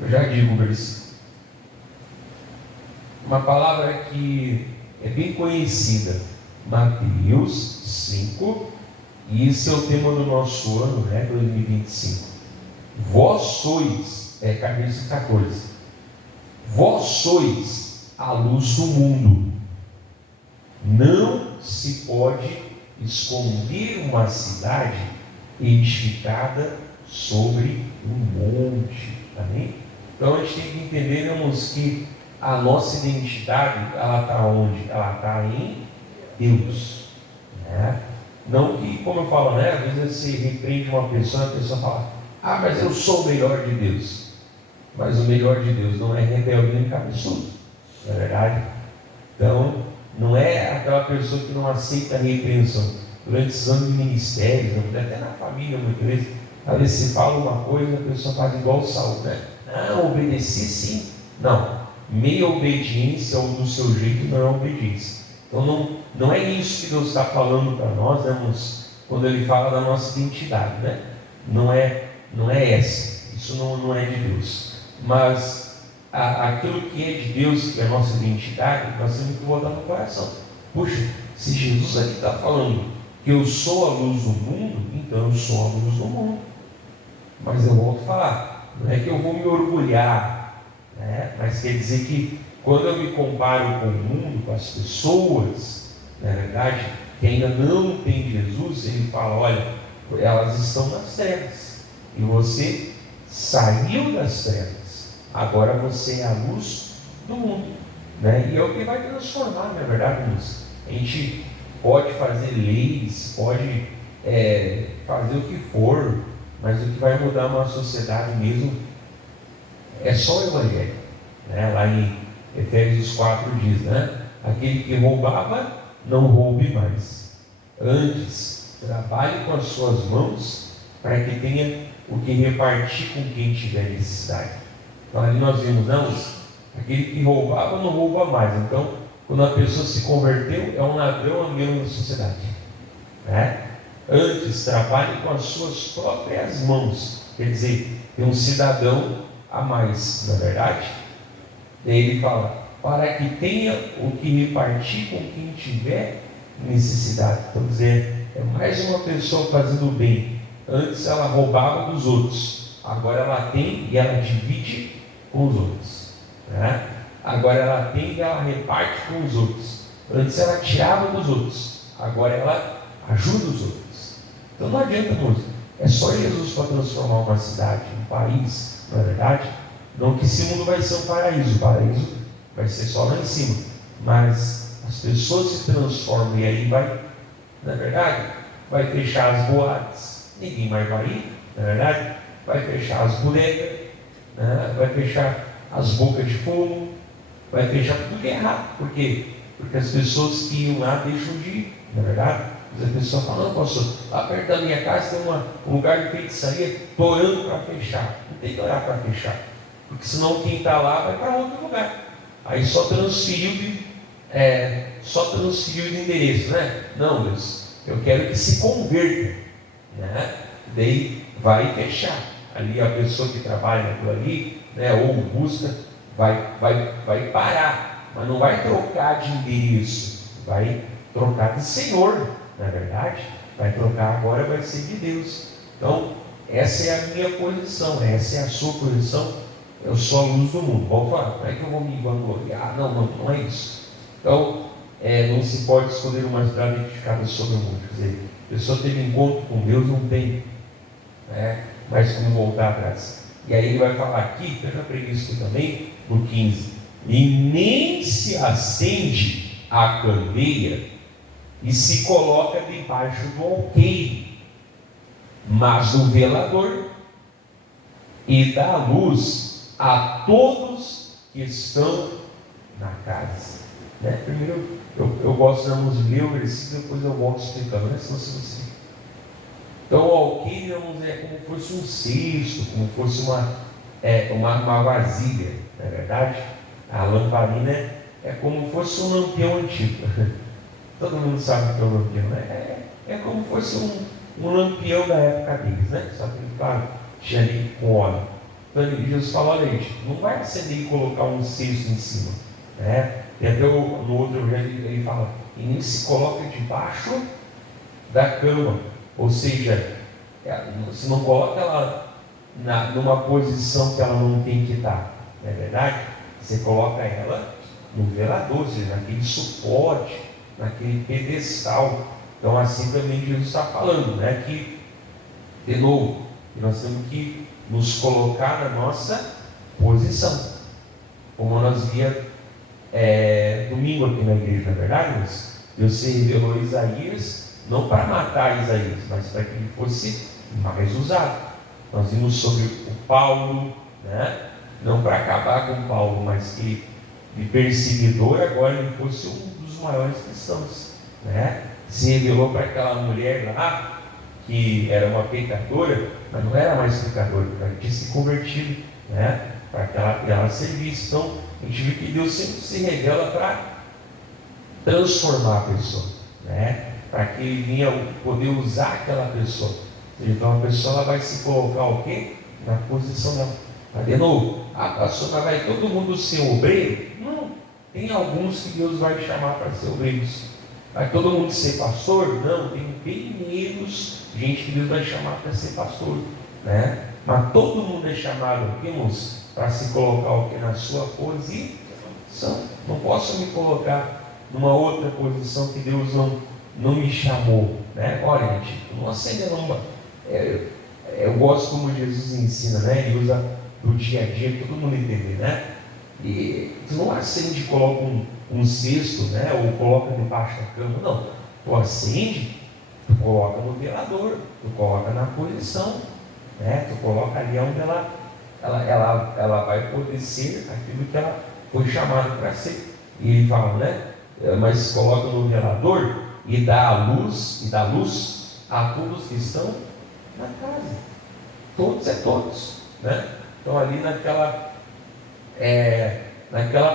Eu já digo o versículo. Uma palavra que é bem conhecida, Mateus 5, e esse é o tema do nosso ano, 2025. Vós sois, versículo 14, vós sois a luz do mundo. Não se pode esconder uma cidade edificada sobre um monte. Amém? Então a gente tem que entender, irmãos, que a nossa identidade, ela está onde? Ela está em Deus, né? Não que, como eu falo, né? Às vezes você repreende uma pessoa, a pessoa fala: ah, mas eu sou o melhor de Deus. Mas o melhor de Deus não é rebelde nem cabeçudo, não é verdade? Então, não é aquela pessoa que não aceita a repreensão. Durante esses anos de ministério, até na família, muitas vezes, às vezes se fala uma coisa, a pessoa faz igual o Saul, né? Não, obedeci sim. Não, meia obediência ou do seu jeito não é obediência. Então não é isso que Deus está falando para nós, né, irmãos, quando Ele fala da nossa identidade, né? Não é essa, isso não é de Deus. Mas aquilo que é de Deus, que é a nossa identidade, nós temos que botar no coração. Puxa, se Jesus aqui está falando que eu sou a luz do mundo, então eu sou a luz do mundo. Mas eu volto a falar, não é que eu vou me orgulhar, né? Mas quer dizer que quando eu me comparo com o mundo, com as pessoas, na verdade, que ainda não tem Jesus, Ele fala: olha, elas estão nas trevas, e você saiu das trevas, agora você é a luz do mundo, né? E é o que vai transformar, na verdade, irmãos. A gente pode fazer leis, pode fazer o que for, mas o que vai mudar uma sociedade mesmo é só o Evangelho, né? Lá em Efésios 4 diz, né? Aquele que roubava, não roube mais. Antes, trabalhe com as suas mãos para que tenha o que repartir com quem tiver necessidade. Então ali nós vimos, não, aquele que roubava não rouba mais. Então, quando a pessoa se converteu, é um ladrão a menos na sociedade, né? Antes, trabalhe com as suas próprias mãos. Quer dizer, tem um cidadão a mais, na verdade. Daí ele fala: para que tenha o que repartir com quem tiver necessidade. Então, dizer, é mais uma pessoa fazendo o bem. Antes ela roubava dos outros, agora ela tem e ela divide com os outros, né? Agora ela tem e ela reparte com os outros. Antes ela tirava dos outros, agora ela ajuda os outros. Então não adianta, irmãos, é só Jesus para transformar uma cidade, um país, não é verdade? Não que esse mundo vai ser um paraíso, o paraíso vai ser só lá em cima, mas as pessoas se transformam e aí vai, não é verdade? Vai fechar as boates, ninguém mais vai ir, não é verdade? Vai fechar as bodegas, né? Vai fechar as bocas de fumo, vai fechar tudo que é errado. Por quê? Porque as pessoas que iam lá deixam de ir, não é verdade? Mas a pessoa fala: não, pastor, lá perto da minha casa tem um lugar de feitiçaria, estou orando para fechar. Não tem que orar para fechar, porque senão quem está lá vai para outro lugar. Aí só transferiu de endereço, né? Não, Deus, eu quero que se converta, né? Daí vai fechar. Ali a pessoa que trabalha naquilo ali, né, ou busca, vai parar, mas não vai trocar de endereço, vai trocar de Senhor, não é verdade? Vai trocar agora, vai ser de Deus. Então, essa é a minha posição, essa é a sua posição. Eu sou a luz do mundo. Vamos falar, não é que eu vou me vangloriar, não é isso. Então, não se pode escolher uma cidade edificada sobre o mundo. Quer dizer, a pessoa teve encontro com Deus, não tem, né, mais como voltar atrás. E aí ele vai falar aqui, eu já preguei isso também, no 15: e nem se acende a candeia e se coloca debaixo do alqueire, mas o velador, e dá luz a todos que estão na casa, né? Primeiro eu gosto de ler o versículo, depois eu volto explicando, né? Se você... Então o alqueire, é como fosse um cesto, como fosse uma vasilha, não é verdade? A lamparina é como fosse um lampião antigo. Todo mundo sabe o que é um lampião, né? É como fosse um lampião da época deles, né? Só que, claro, tinha ali com óleo. Então Jesus fala, olha, gente, não vai acender e colocar um cesto em cima, né? E até no outro evangelho ele fala, e nem se coloca debaixo da cama, ou seja, se não coloca ela numa posição que ela não tem que estar, não é verdade? Você coloca ela no velador, ou seja, naquele suporte, naquele pedestal. Então assim também Jesus está falando, né? Que, de novo, nós temos que nos colocar na nossa posição, como nós via domingo aqui na igreja, na verdade, mas Deus se revelou a Isaías, não para matar Isaías, mas para que ele fosse mais usado. Nós vimos sobre o Paulo, né? Não para acabar com Paulo, mas que de perseguidor agora ele fosse um dos maiores cristãos, né? Se revelou para aquela mulher lá, que era uma pecadora, mas não era mais pecadora, ela tinha se convertido, né? Para que ela servisse. Então, a gente vê que Deus sempre se revela para transformar a pessoa, né? Para que ele venha poder usar aquela pessoa. Então, a pessoa ela vai se colocar o quê? Na posição dela. Mas, de novo, pastor, mas vai todo mundo ser obreiro? Não. Tem alguns que Deus vai chamar para ser obreiros. Vai todo mundo ser pastor? Não. Tem bem menos gente que Deus vai chamar para ser pastor, né? Mas todo mundo é chamado, irmãos, para se colocar o que na sua posição. Não posso me colocar numa outra posição que Deus não me chamou, né? Olha, gente, não acenda não. Eu gosto como Jesus ensina, né? Ele usa do dia a dia, todo mundo entender, né? E tu não acende e coloca um cesto, né? Ou coloca debaixo da cama, não. Tu acende, tu coloca no velador, tu coloca na posição, né? Tu coloca ali onde ela vai poder ser aquilo que ela foi chamada para ser. E ele fala, né? Mas coloca no velador e dá luz a todos que estão na casa. Todos, né? Então ali naquela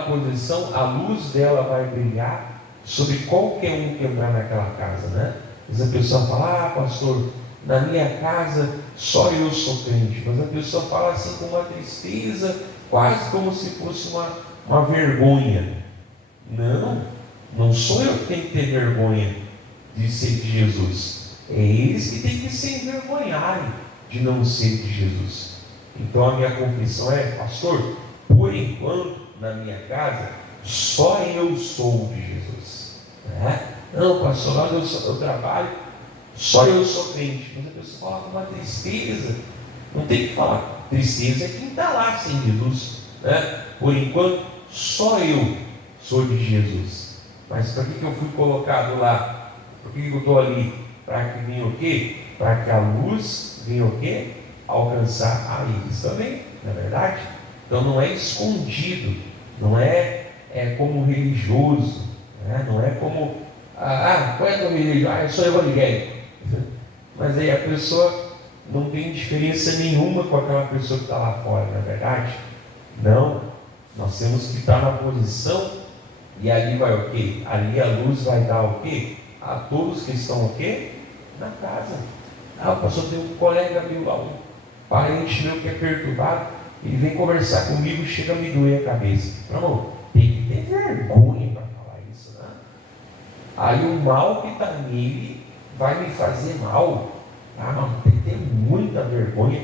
posição, a luz dela vai brilhar sobre qualquer um que entrar naquela casa, né? Mas a pessoa fala, pastor, na minha casa só eu sou crente. Mas a pessoa fala assim com uma tristeza, quase como se fosse uma vergonha. Não sou eu que tenho que ter vergonha de ser de Jesus. É eles que têm que se envergonharem de não ser de Jesus. Então a minha confissão é, pastor, por enquanto na minha casa só eu sou de Jesus, né? Não, pastor, lá eu trabalho, só eu sou crente. Mas a pessoa fala com uma tristeza. Não tem que falar. Tristeza é quem está lá sem Jesus, né? Por enquanto só eu sou de Jesus. Mas para que eu fui colocado lá? Por que eu estou ali? Para que venha o quê? Para que a luz venha o quê? Alcançar a eles também, não é verdade? Então não é escondido, não é como religioso, né? Não é como, qual é a tua religião? Eu sou evangélico. Mas aí a pessoa não tem diferença nenhuma com aquela pessoa que está lá fora, não é verdade? Não, nós temos que estar na posição, e ali vai o quê? Ali a luz vai dar o quê? A todos que estão o quê? Na casa. O pastor tem um colega meu lá, um parente meu que é perturbado, ele vem conversar comigo, chega a me doer a cabeça. Não, tem que ter vergonha para falar isso, né? Aí o mal que está nele vai me fazer mal. Não, tem que ter muita vergonha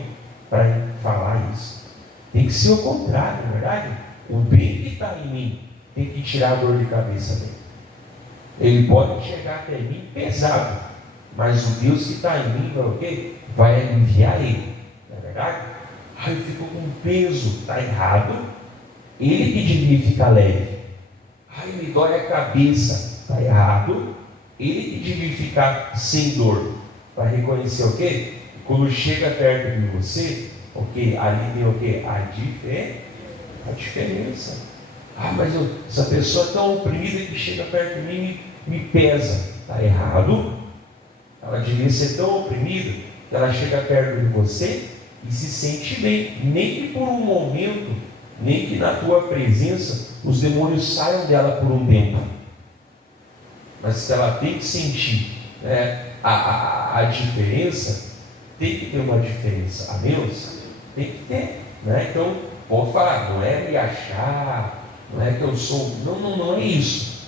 para falar isso. Tem que ser o contrário, não é verdade? O bem que está em mim tem que tirar a dor de cabeça dele. Ele pode chegar até mim pesado, mas o Deus que está em mim vai o quê? Vai aliviar ele, não é verdade? Eu fico com peso, está errado. Ele que devia ficar leve. Me dói a cabeça, está errado. Ele que devia ficar sem dor. Para reconhecer o quê? Quando chega perto de você, ali tem o quê? A diferença. Mas essa pessoa é tão oprimida que chega perto de mim e me pesa. Está errado. Ela devia ser tão oprimida que ela chega perto de você e se sente bem. Nem que por um momento, nem que na tua presença os demônios saiam dela por um tempo. Mas que ela tem que sentir, né, a diferença, tem que ter uma diferença. Amém? Tem que ter. né? Então, volto a falar, não é me achar, não é que eu sou, não é isso,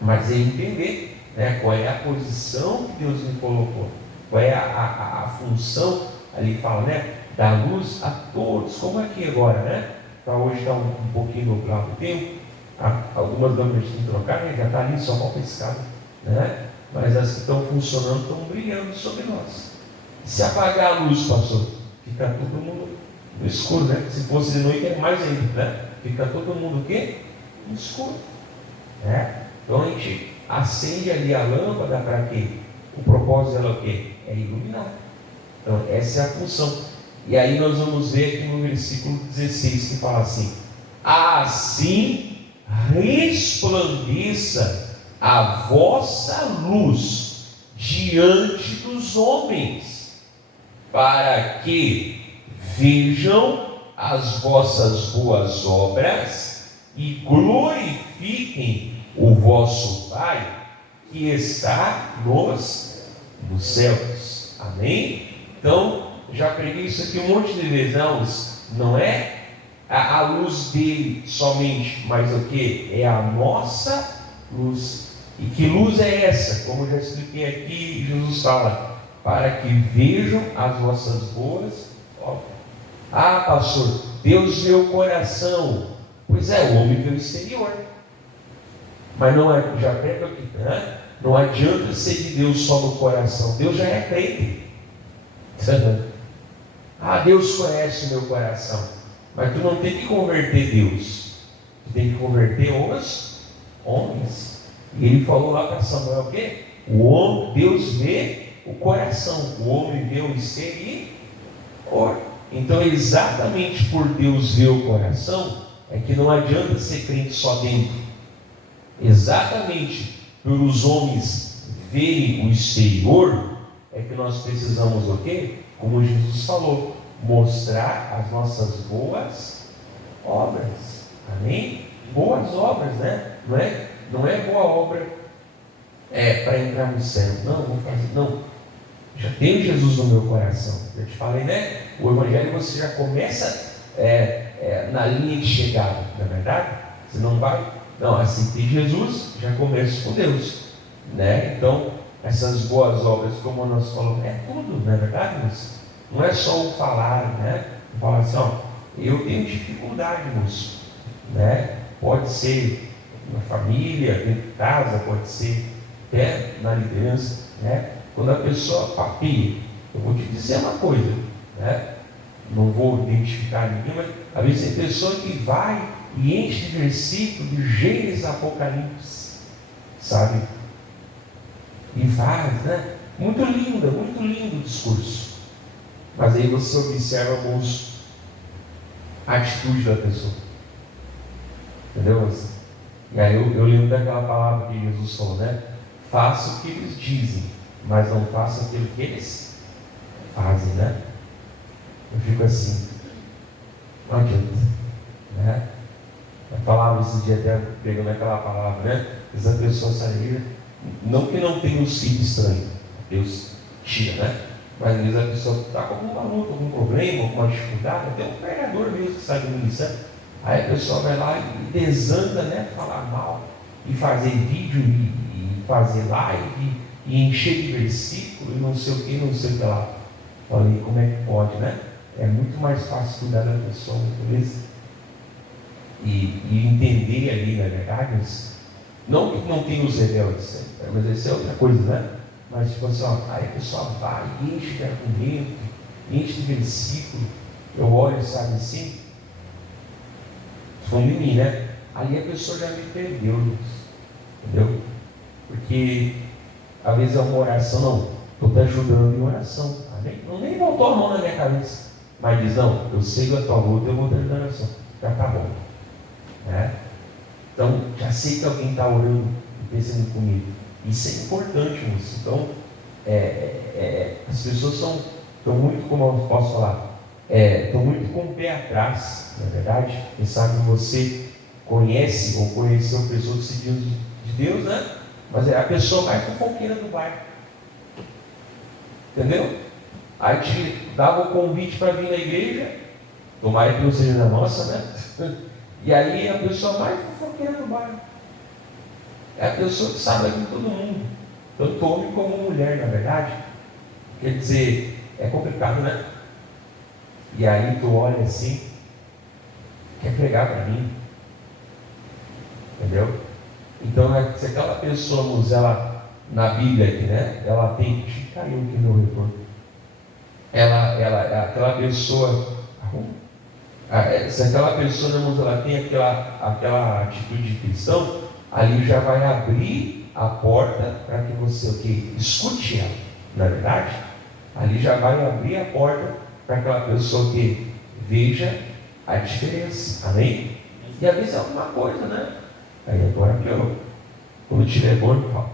mas é entender, né, qual é a posição que Deus me colocou, qual é a função, ali fala, né, dar luz a todos, como aqui agora, né? Então, hoje está um pouquinho nublado o tempo, algumas lâmpadas têm que trocar, né? Já está ali só mal pescado, né? Mas as que estão funcionando estão brilhando sobre nós. Se apagar a luz, pastor, fica todo mundo no escuro, né? Se fosse de noite é mais ainda, né? Fica todo mundo o quê? No escuro, né? Então a gente acende ali a lâmpada para quê? O propósito dela é o quê? É iluminar. Então essa é a função. E aí nós vamos ver aqui no versículo 16 que fala assim: assim resplandeça a vossa luz diante dos homens, para que vejam as vossas boas obras e glorifiquem o vosso Pai que está nos céus. Amém? Então, já preguei isso aqui um monte de vezes. Não é a luz dele somente, mas o que? É a nossa luz. E que luz é essa? Como eu já expliquei aqui, Jesus fala: para que vejam as vossas boas obras. Ah, pastor, Deus vê o coração. Pois é, o homem vê o exterior. Mas não é, já prega aqui, né? Não adianta ser de Deus só no coração. Deus já é crente. Ah, Deus conhece o meu coração. Mas tu não tem que converter Deus. Tu tem que converter os homens. E ele falou lá para Samuel o quê? O homem, Deus vê o coração. O homem vê o exterior. Então, exatamente por Deus ver o coração, é que não adianta ser crente só dentro. Exatamente por os homens verem o exterior, é que nós precisamos o quê? Como Jesus falou, mostrar as nossas boas obras. Amém? Boas obras, né? Não é boa obra para entrar no céu. Não, vou fazer. Não. Já tenho Jesus no meu coração. Eu te falei, né? O Evangelho você já começa na linha de chegada, não é verdade? Você não vai. Não, assim tem Jesus, já começa com Deus, né? Então, essas boas obras, como nós falamos, é tudo, não é verdade? Mas não é só o falar, né? Falar assim, ó, eu tenho dificuldade, moço, né? Pode ser na família, dentro de casa, pode ser até na liderança, né? Quando a pessoa papia, eu vou te dizer uma coisa, né? Não vou identificar ninguém, mas às vezes tem pessoa que vai e enche de versículo de Gênesis Apocalipse, sabe? E faz, né? Muito lindo o discurso. Mas aí você observa a atitude da pessoa. Entendeu? E aí eu lembro daquela palavra que Jesus falou, né? Faça o que eles dizem, mas não faça aquilo que eles fazem, né? Eu fico assim, não adianta, né? Eu falava esse dia até pegando aquela palavra, né? Essa pessoa sair, não que não tenha um filho estranho, Deus tira, né? Mas às vezes a pessoa está com alguma luta, algum problema, alguma dificuldade, até um pregador mesmo que sabe ministrar. Aí a pessoa vai lá e desanda, né? Falar mal, e fazer vídeo, e fazer live, e encher de versículo, e não sei o que lá. Falei, como é que pode, né? É muito mais fácil cuidar da pessoa, beleza? E entender ali, na verdade, não que não tenha os rebeldes, mas essa é outra coisa, né? Mas tipo assim, aí a pessoa vai, enche de argumento, enche de versículo, eu olho, sabe assim, falando de mim, né? Ali a pessoa já me perdeu, entendeu? Porque às vezes é uma oração, não, estou te ajudando em oração, não nem botou a mão na minha cabeça, mas diz, não, eu sei a tua luta, eu vou te ajudar em oração, já tá bom, né? Então, já sei que alguém está orando e pensando comigo. Isso é importante, moço. Então, as pessoas estão muito, como eu posso falar, estão muito com o pé atrás, não é verdade? Quem sabe você conhece ou conheceu pessoas seguidas de Deus, né? Mas é a pessoa mais fofoqueira do bairro. Entendeu? Aí te dava o convite para vir na igreja, Tomara que não seja na nossa, né? E aí a pessoa mais fofoqueira do bairro. É a pessoa que sabe de todo mundo. Tanto homem como mulher, na verdade. Quer dizer, é complicado, né? E aí tu olha assim, quer pregar para mim. Entendeu? Então, se aquela pessoa, ela, na Bíblia aqui, né? Ela tem. Caiu aqui no retorno. Aquela pessoa. Se aquela pessoa, ela tem aquela atitude de cristão, ali já vai abrir a porta para que você escute ela, não é verdade? Ali já vai abrir a porta para aquela pessoa que veja a diferença, amém? E às vezes é alguma coisa, né? Aí agora piorou. Quando tiver bom, eu falo.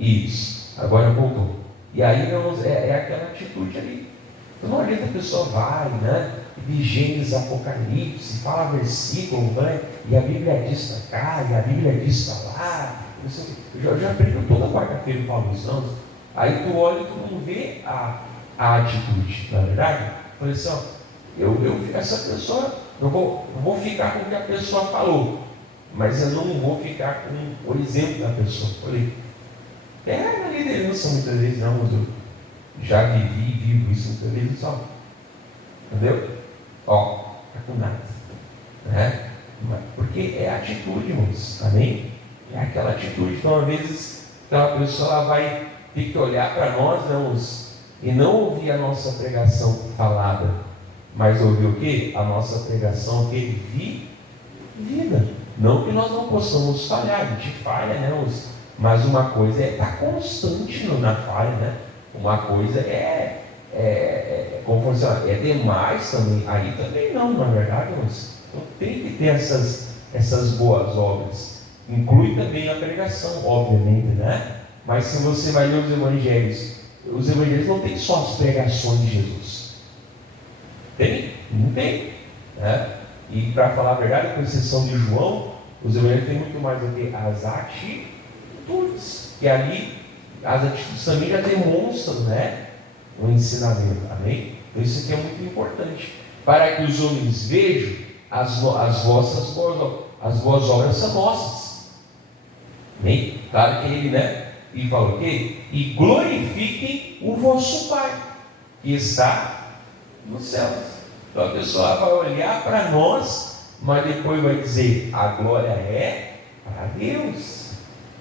Isso, agora voltou. E aí é aquela atitude ali. Então não adianta a pessoa vai, né? De Gênesis, Apocalipse, fala versículo, né? E a Bíblia diz para cá, e a Bíblia diz para lá. Eu já aprendo toda quarta-feira, eu falo isso, não. Aí tu olha e tu não vê a atitude, não é verdade? Eu falei assim, ó, essa pessoa, eu vou ficar com o que a pessoa falou, mas eu não vou ficar com o exemplo da pessoa. Eu falei, na liderança muitas vezes não, mas eu já vivi e vivo isso muitas vezes só. Entendeu? Ó, tá com nada, né? Porque é a atitude, irmãos, amém? É aquela atitude. Então, às vezes, aquela pessoa ela vai ter que olhar para nós, e não ouvir a nossa pregação falada, mas ouvir o quê? A nossa pregação vida. Não que nós não possamos falhar, a gente falha, né? Mas uma coisa é estar constante na falha, né? Uma coisa como funciona? É demais também. Aí também não, na verdade, mas então tem que ter essas boas obras. Inclui também a pregação, obviamente, né? Mas se você vai ler os evangelhos não tem só as pregações de Jesus. Tem? Não tem. Né? E para falar a verdade, com exceção de João, os evangelhos têm muito mais do que as atitudes. E ali, as atitudes também já demonstram, né? O ensinamento, amém? Então isso aqui é muito importante, para que os homens vejam as vossas boas obras são nossas, amém? Claro que ele, né? E falou o quê? E glorifiquem o vosso Pai, que está nos céus. Então a pessoa vai olhar para nós, mas depois vai dizer, a glória é para Deus.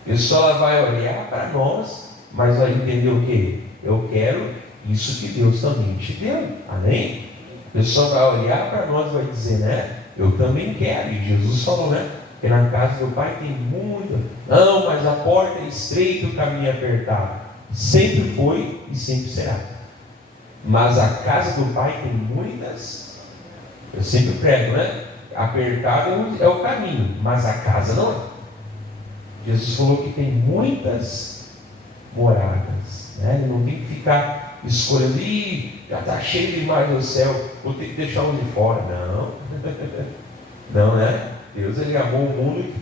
A pessoa vai olhar para nós, mas vai entender o quê? Eu quero isso que Deus também te deu, amém? A pessoa vai olhar para nós e vai dizer, né? Eu também quero, e Jesus falou, né? Que na casa do Pai tem muita. Não, mas a porta é estreita e o caminho é apertado. Sempre foi e sempre será. Mas a casa do Pai tem muitas. Eu sempre prego, né? Apertado é o caminho, mas a casa não é. Jesus falou que tem muitas moradas, né? Ele não tem que ficar escolhendo, já está cheio demais no céu, vou ter que deixar um de fora. Não, né? Deus, ele amou o mundo e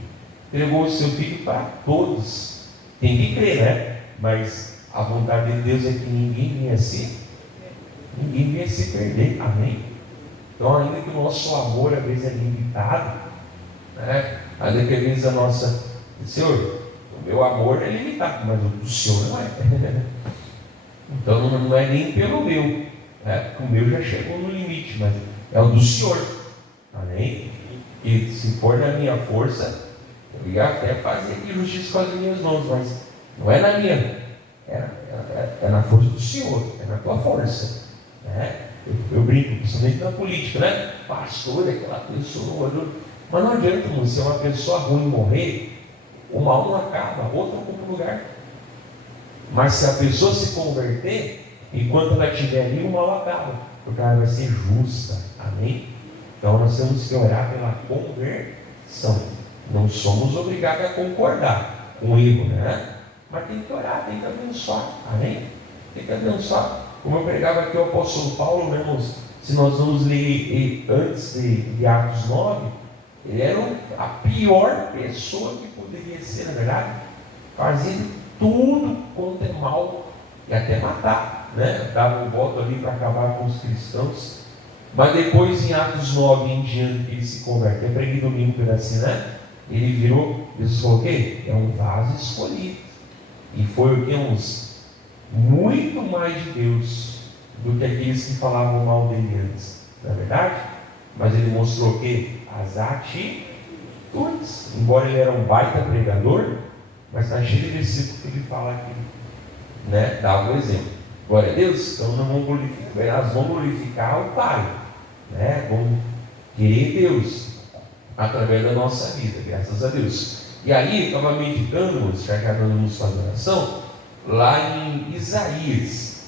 entregou o seu Filho para todos. Tem que crer, né? Mas a vontade de Deus é que ninguém venha se perder, amém? Então, ainda que o nosso amor às vezes é limitado, né? Ainda que às vezes a nossa, Senhor, o meu amor é limitado, mas o do Senhor não é. Então não é nem pelo meu, né? O meu já chegou no limite, mas é o do Senhor, amém? E se for na minha força, eu ia até fazer aqui justiça com as minhas mãos, mas não é na minha, é na força do Senhor, é na tua força, né? Eu brinco, principalmente na política, né? Pastor, aquela pessoa, mas não adianta, irmão, se uma pessoa ruim morrer, o mal não acaba, outro ocupa o lugar. Mas se a pessoa se converter, enquanto ela estiver ali, o mal acaba, porque ela vai ser justa, amém? Então nós temos que orar pela conversão. Não somos obrigados a concordar com o erro, né? Mas tem que orar, tem que abençoar, amém? Tem que abençoar. Como eu pregava aqui o apóstolo Paulo, né, irmãos? Se nós vamos ler antes de Atos 9, ele era a pior pessoa que poderia ser, na verdade, fazendo tudo quanto é mal e até matar, né? Dava um voto ali para acabar com os cristãos. Mas depois, em Atos 9 em diante, que ele se converte. Eu preguei domingo um pedacinho, né? Ele virou, Jesus falou o quê? É um vaso escolhido. E foi o que? Muito mais de Deus do que aqueles que falavam mal dele antes. Não é verdade? Mas ele mostrou o quê? As atitudes. Embora ele era um baita pregador, mas está cheio de versículos que ele fala aqui, né? Dá um exemplo. Glória a Deus. Então nós vamos glorificar o Pai, né? Vamos querer Deus através da nossa vida, graças a Deus. E aí, eu estava meditando, já que nós vamos fazer oração, lá em Isaías.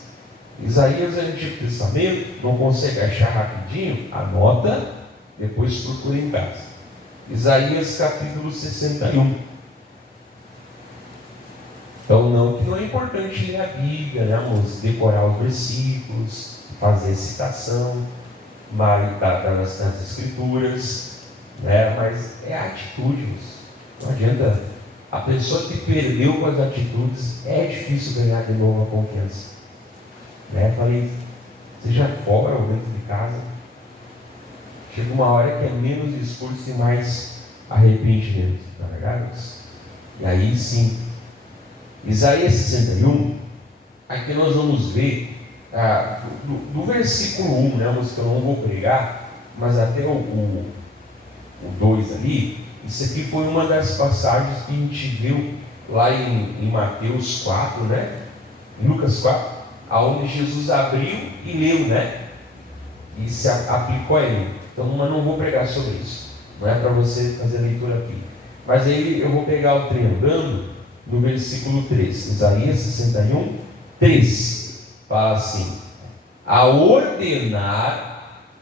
Isaías é o Antigo Testamento, não consegue achar rapidinho? Anota, depois procura em casa. Isaías capítulo 61. Então, não é importante ler a Bíblia, né, vamos decorar os versículos, fazer citação das Escrituras, né, mas é a atitude. Não adianta. A pessoa que perdeu com as atitudes, é difícil ganhar de novo a confiança. Né? Falei, seja fora ou dentro de casa, chega uma hora que é menos esforço e mais arrependimento, não é verdade? E aí sim, Isaías 61, aqui nós vamos ver do versículo 1, né, que eu não vou pregar, mas até o 2 ali. Isso aqui foi uma das passagens que a gente viu lá em Mateus 4, né? Em Lucas 4, aonde Jesus abriu e leu, né? E se aplicou a ele. Então, mas não vou pregar sobre isso. Não é para você fazer a leitura aqui. Mas aí eu vou pegar o trem andando no versículo 3. Isaías 61, 3. Fala assim: a ordenar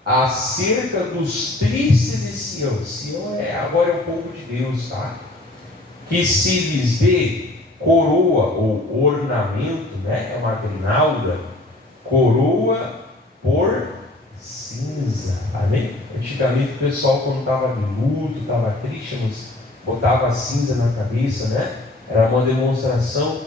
acerca dos tristes de Sião. Sião agora é o povo de Deus, tá? Que se lhes dê coroa ou ornamento, né? É uma grinalda, coroa por cinza. Amém? Antigamente o pessoal, quando estava de luto, estava triste, botava cinza na cabeça, né? Era uma demonstração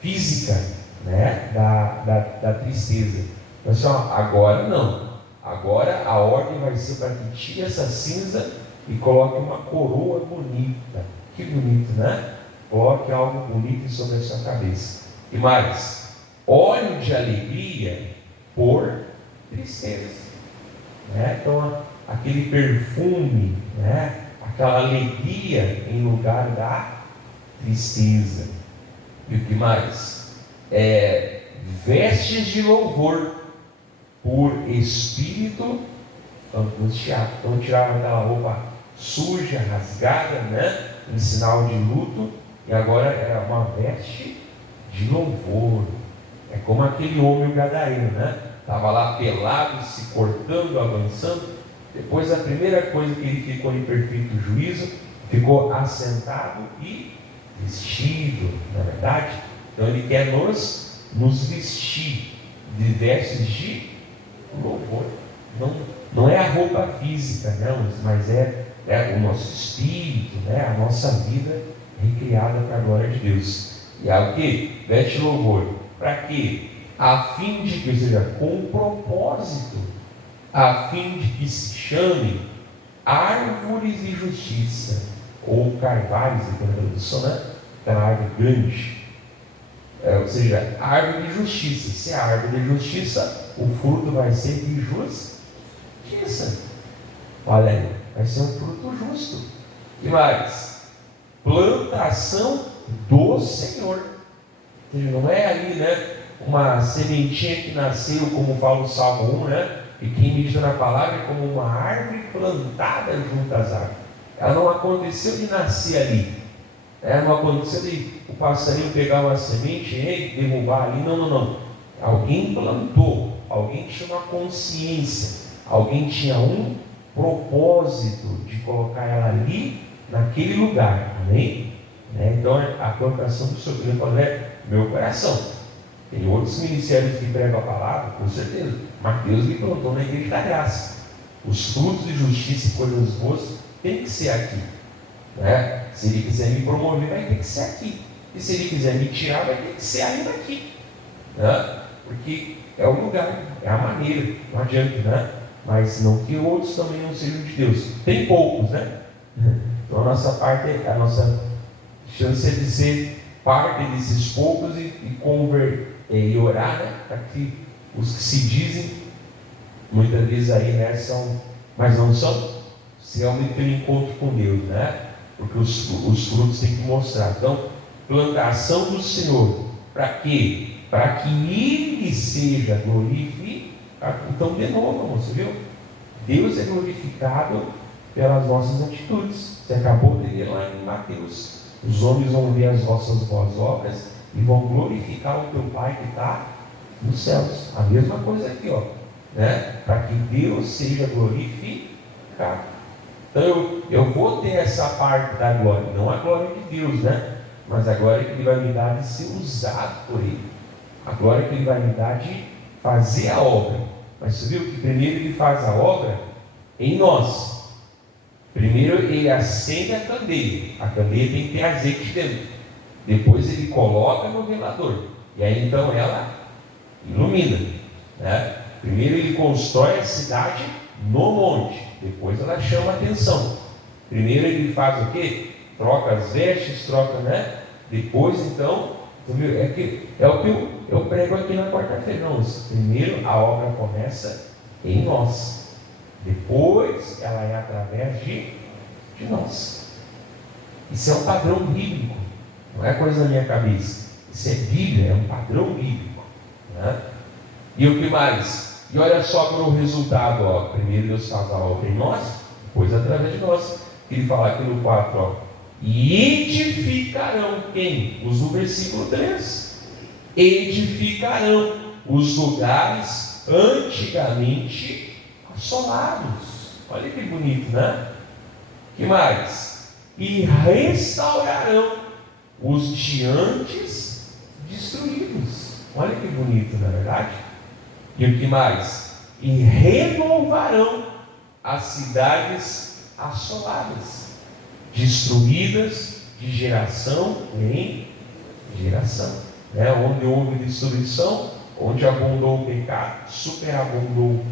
física, né? Da tristeza. Mas agora não. Agora a ordem vai ser para que tire essa cinza e coloque uma coroa bonita. Que bonito, né? Coloque algo bonito sobre a sua cabeça. E mais, óleo de alegria por tristeza, né? Então aquele perfume, né? Aquela alegria em lugar da tristeza. E o que mais? Vestes de louvor por espírito angustiado. Então tirava aquela roupa suja, rasgada, né? Em sinal de luto, e agora era uma veste de louvor. É como aquele homem gadareno, né? Estava lá pelado, se cortando, avançando. Depois a primeira coisa que ele ficou em perfeito juízo, ficou assentado e vestido, na verdade. Então ele quer nos vestir de vestes de louvor. Não é a roupa física, não, mas é o nosso espírito, né? A nossa vida recriada para a glória de Deus. E é o que? Veste louvor. Para quê? A fim de que, ou seja, com um propósito, a fim de que se chame árvores de justiça, ou carvalhos, aqui na tradução, né? Aquela árvore grande. Ou seja, árvore de justiça. Se é árvore de justiça, o fruto vai ser de justiça. Olha aí, vai ser um fruto justo. E mais? Plantação do Senhor. Ou seja, não é ali, né, uma sementinha que nasceu, como fala o Salmo 1, né? E quem medita na palavra é como uma árvore plantada junto às árvores. Ela não aconteceu de nascer ali. Não aconteceu de o passarinho pegar uma semente e derrubar ali. Não. Alguém plantou, alguém tinha uma consciência, alguém tinha um propósito de colocar ela ali, naquele lugar. Amém? Então a plantação do seu filho falou, meu coração. Tem outros ministérios que pregam a palavra, com certeza, mas Deus me plantou na igreja da graça. Os frutos de justiça e coisas boas tem que ser aqui, né? Se Ele quiser me promover, vai ter que ser aqui. E se Ele quiser me tirar, vai ter que ser ainda aqui, né? Porque é o lugar, é a maneira, não adianta, né? Mas não que outros também não sejam de Deus. Tem poucos, né? Então a nossa parte, a nossa chance é de ser parte desses poucos e orar, né? Para que os que se dizem, muitas vezes aí, né, são, mas não são, se realmente tem um encontro com Deus, né? Porque os frutos têm que mostrar. Então, plantação do Senhor, para quê? Para que Ele seja glorificado. Então, de novo, você viu? Deus é glorificado pelas nossas atitudes. Você acabou de ler lá em Mateus. Os homens vão ver as vossas boas obras e vão glorificar o teu Pai que está nos céus. A mesma coisa aqui, ó, né? Para que Deus seja glorificado. Então eu vou ter essa parte da glória, não a glória de Deus, né? Mas a glória que Ele vai me dar de ser usado por Ele, a glória que Ele vai me dar de fazer a obra. Mas você viu que primeiro Ele faz a obra em nós. Primeiro Ele acende a candeia tem que ter azeite dentro. Depois Ele coloca no velador, e aí então ela ilumina, né? Primeiro Ele constrói a cidade no monte, depois ela chama a atenção. Primeiro Ele faz o quê? Troca as vestes, troca, né? Depois então, é o que eu prego aqui na quarta-feira. Não, primeiro a obra começa em nós, depois ela é através de nós. Isso é um padrão bíblico, não é coisa da minha cabeça. Isso é Bíblia, é um padrão bíblico, né? E o que mais? E olha só para o resultado, ó. Primeiro Deus faz a obra em nós, depois através de nós. Ele fala aqui no 4, ó. E edificarão quem? Usa o versículo 3. Edificarão os lugares antigamente assolados. Olha que bonito, né? Que mais? E restaurarão os de antes destruídos. Olha que bonito, não é verdade? E o que mais? E renovarão as cidades assoladas, destruídas de geração em geração, né? Onde houve destruição, onde abundou o pecado, superabundou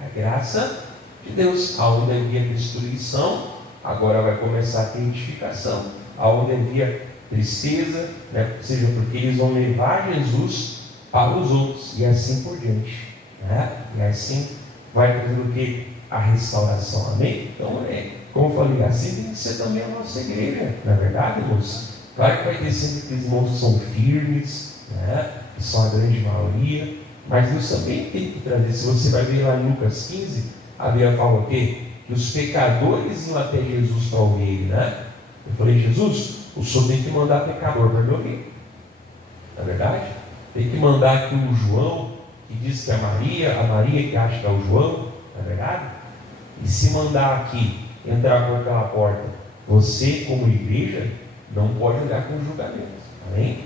a graça de Deus. Aonde havia destruição, agora vai começar a ter edificação. Aonde havia tristeza, né? Seja porque eles vão levar Jesus para os outros, e assim por diante, né? E assim vai trazendo o que? A restauração, amém? Então, como eu falei, assim tem que ser também a nossa igreja, não é verdade, irmãos? Claro que vai ter sempre aqueles irmãos que são firmes, né? Que são a grande maioria, mas Deus também tem que trazer. Se você vai ver lá em Lucas 15, a Bíblia fala o quê? Que os pecadores iam até Jesus para ouvir ele, né? Eu falei, Jesus, o Senhor tem que mandar pecador para me ouvir, não é verdade? Tem que mandar aqui o João, que diz que é a Maria que acha que é o João, não é verdade? E se mandar aqui, entrar por aquela porta, você como igreja, não pode olhar com julgamento, amém?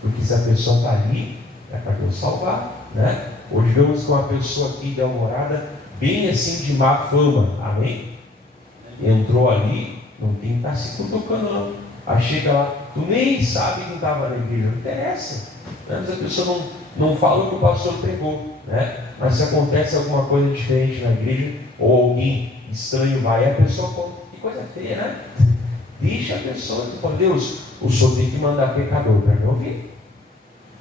Porque se a pessoa está ali, é para Deus salvar, né? Ou digamos que uma pessoa aqui da morada, bem assim de má fama, amém? Entrou ali, não tem que estar se cutucando não. Aí chega lá, tu nem sabe quem estava na igreja, não interessa. Mas a pessoa não fala o que o pastor pregou, né? Mas se acontece alguma coisa diferente na igreja, ou alguém estranho vai, a pessoa fala, que coisa feia, né? Deixa a pessoa, fala, Deus, o Senhor tem que mandar pecador para me ouvir.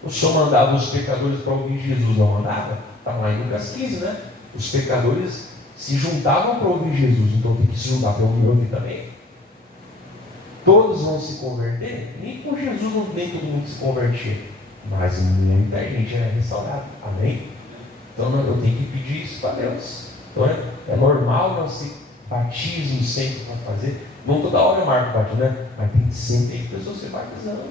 O Senhor mandava os pecadores para ouvir Jesus, não mandava? Está lá em Lucas 15, né? Os pecadores se juntavam para ouvir Jesus, então tem que se juntar para ouvir também. Todos vão se converter? Nem com Jesus nem todo mundo se convertia, mas muita gente é restaurada, amém? Então eu tenho que pedir isso para Deus. Então é normal nós ter batismo sempre para fazer, não toda hora eu marco batismo, né? Mas tem sempre ter pessoas se batizando.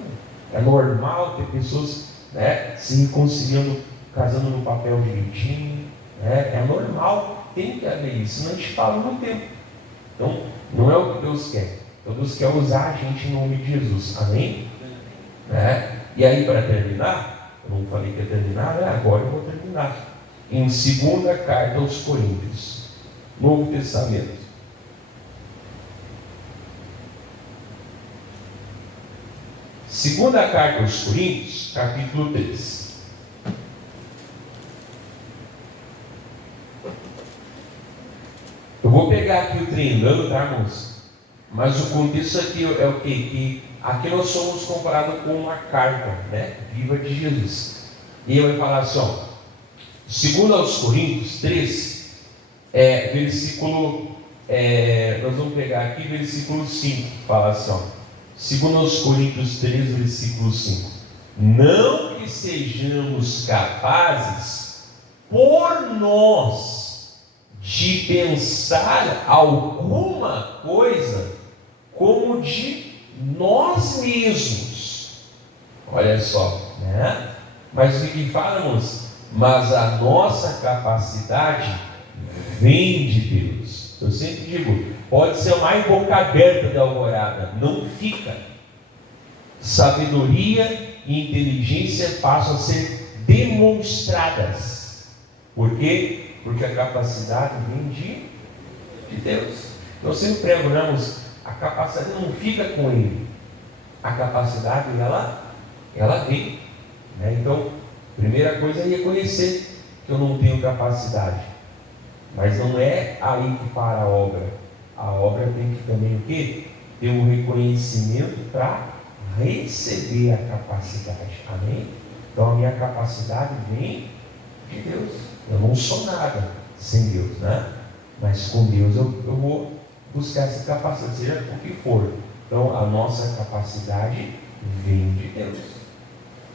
É normal ter pessoas, né, se reconciliando, casando no papel direitinho, né? É normal, tem que haver isso, senão a gente fala no tempo. Então não é o que Deus quer. Então Deus quer usar a gente em nome de Jesus, amém? Né? E aí, para terminar, eu não falei que ia terminar, né? Agora eu vou terminar. Em 2ª carta aos Coríntios, Novo Testamento. Segunda carta aos Coríntios, capítulo 3. pegar aqui o trem andando, tá, irmãos? Mas o contexto aqui é o quê? Que aqui nós somos comparados com uma carta, né, viva de Jesus. E ele vai falar assim, ó, segundo aos Coríntios 3, versículo, nós vamos pegar aqui versículo 5, fala assim, ó, segundo aos Coríntios 3, versículo 5, não que sejamos capazes por nós de pensar alguma coisa como de nós mesmos. Olha só, né? Mas o que falamos? Mas a nossa capacidade vem de Deus. Eu sempre digo, pode ser a mais boca aberta da alvorada, não fica. Sabedoria e inteligência passam a ser demonstradas. Por quê? Porque a capacidade vem de Deus. Nós sempre pregamos, a capacidade não fica com ele, a capacidade ela vem, né? Então, primeira coisa é reconhecer que eu não tenho capacidade, mas não é aí que para a obra tem que também o quê? Ter um reconhecimento para receber a capacidade, amém? Então a minha capacidade vem de Deus, eu não sou nada sem Deus, né? Mas com Deus eu vou buscar essa capacidade, seja o que for. Então a nossa capacidade vem de Deus,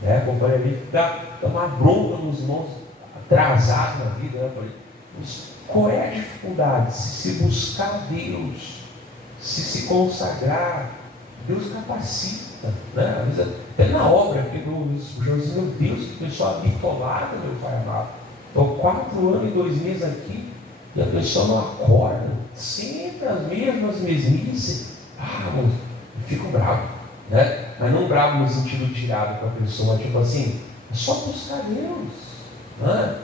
né? Como eu falei ali, dá uma bronca nos irmãos atrasados na vida, né? Eu falei, qual é a dificuldade? Se buscar Deus, se consagrar, Deus capacita, né? Às vezes, até na obra aqui do Joãozinho, meu Deus, que pessoa bitolada, meu Pai amado. Estou 4 anos e 2 meses aqui e a pessoa não acorda, sempre as mesmas mesmices. Mano, eu fico bravo, né? Mas não bravo no sentido tirado para a pessoa, tipo assim, é só buscar Deus, né?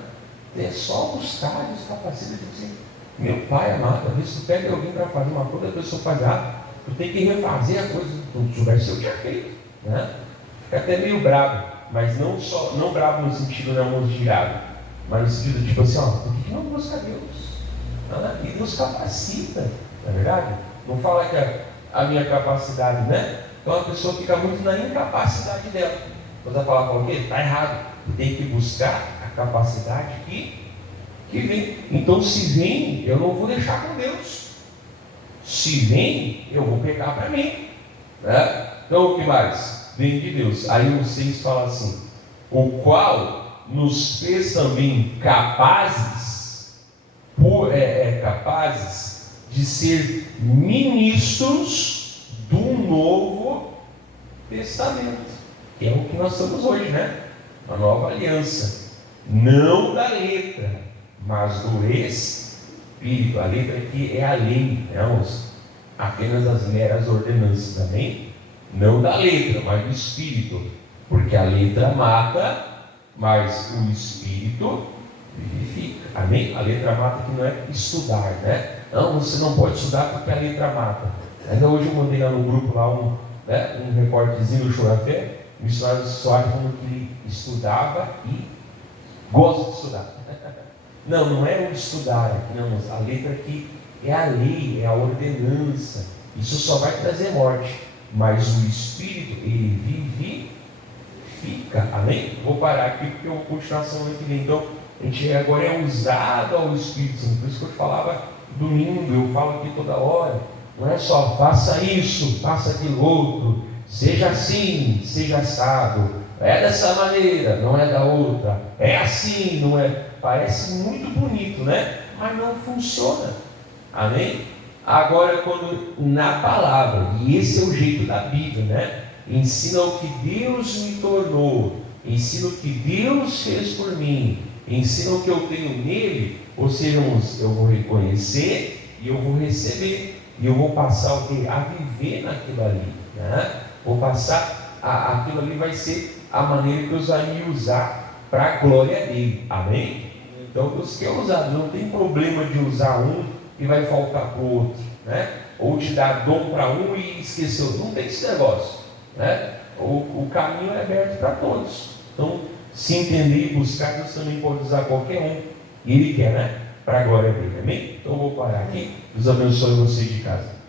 É só buscar, Deus capacita, tipo assim, meu Pai amado, às vezes tu pega alguém para fazer uma coisa, a pessoa faz tu tem que refazer a coisa, tu soubesse eu tinha feito, né? Fica até meio bravo, mas não bravo no sentido não girado, mas no sentido tipo assim, por que não busca Deus? E Deus capacita, não é verdade? Não fala que a minha capacidade, né? Então a pessoa fica muito na incapacidade dela. Quando ela fala o quê? Está errado. Tem que buscar a capacidade que vem. Então se vem, eu não vou deixar com Deus. Se vem, eu vou pegar para mim, né? Então o que mais? Vem de Deus. Aí o 6 fala assim, o qual nos fez também capazes de ser ministros do Novo Testamento, que é o que nós estamos hoje, né? A nova aliança, não da letra, mas do Espírito. A letra aqui é a lei, não apenas as meras ordenanças, também não da letra, mas do Espírito, porque a letra mata, mas o Espírito vivifica, amém? A letra mata que não é estudar, né? Não, você não pode estudar porque a letra mata. Ainda hoje eu mandei lá no grupo lá um recortezinho do Chorafé, o missionário Soares falando que ele estudava e gosta de estudar. Não é o estudar aqui, não, a letra aqui é a lei, é a ordenança. Isso só vai trazer morte, mas o Espírito, ele vivifica, amém? Vou parar aqui porque eu vou continuar semana que vem. Então, a gente agora é usado ao Espírito Santo, por isso que eu falava domingo, eu falo aqui toda hora. Não é só faça isso, faça aquilo outro, seja assim, seja assado, é dessa maneira, não é da outra, é assim, não é. Parece muito bonito, né? Mas não funciona, amém? Agora, quando na palavra, e esse é o jeito da Bíblia, né? Ensina o que Deus me tornou, ensina o que Deus fez por mim, ensina o que eu tenho nele, ou seja, eu vou reconhecer e eu vou receber. E eu vou passar o quê? A viver naquilo ali, né? Vou passar, aquilo ali vai ser a maneira que Deus vai me usar para a glória dele, amém? Então Deus quer usar, não tem problema de usar um e vai faltar para o outro, né? Ou te dar dom para um e esquecer outro, não tem esse negócio, né? O caminho é aberto para todos, então se entender e buscar, Deus também pode usar qualquer um, e Ele quer, né? para a glória dele. Amém? Então eu vou parar aqui. Deus abençoe vocês de casa.